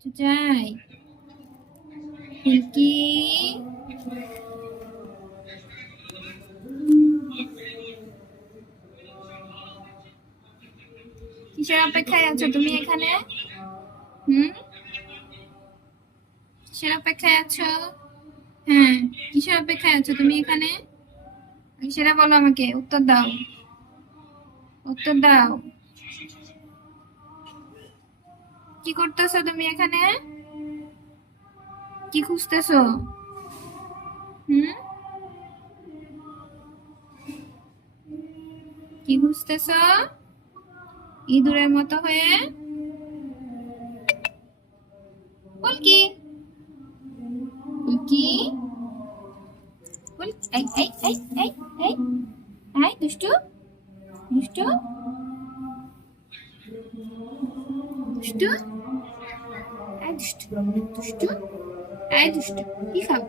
চুচাই পিঙ্কি কিসের অপেক্ষায় আছো তুমি এখানে? কিসের অপেক্ষায় আছো? হ্যাঁ, কিসের অপেক্ষায় আছো তুমি এখানে? সেটা বলো আমাকে, উত্তর দাও, উত্তর দাও। কি করতেছো তুমি এখানে? কি খুঁজতেছো? হুম, কি খুঁজতেছো ইঁদুরের মতো হয়ে? বল কি, কি বল? এই এই এই এই এই এই দুষ্টু, দুষ্টু, দুষ্টু, এই দুষ্টু, দুষ্টু, এই দুষ্টু, কি খাও?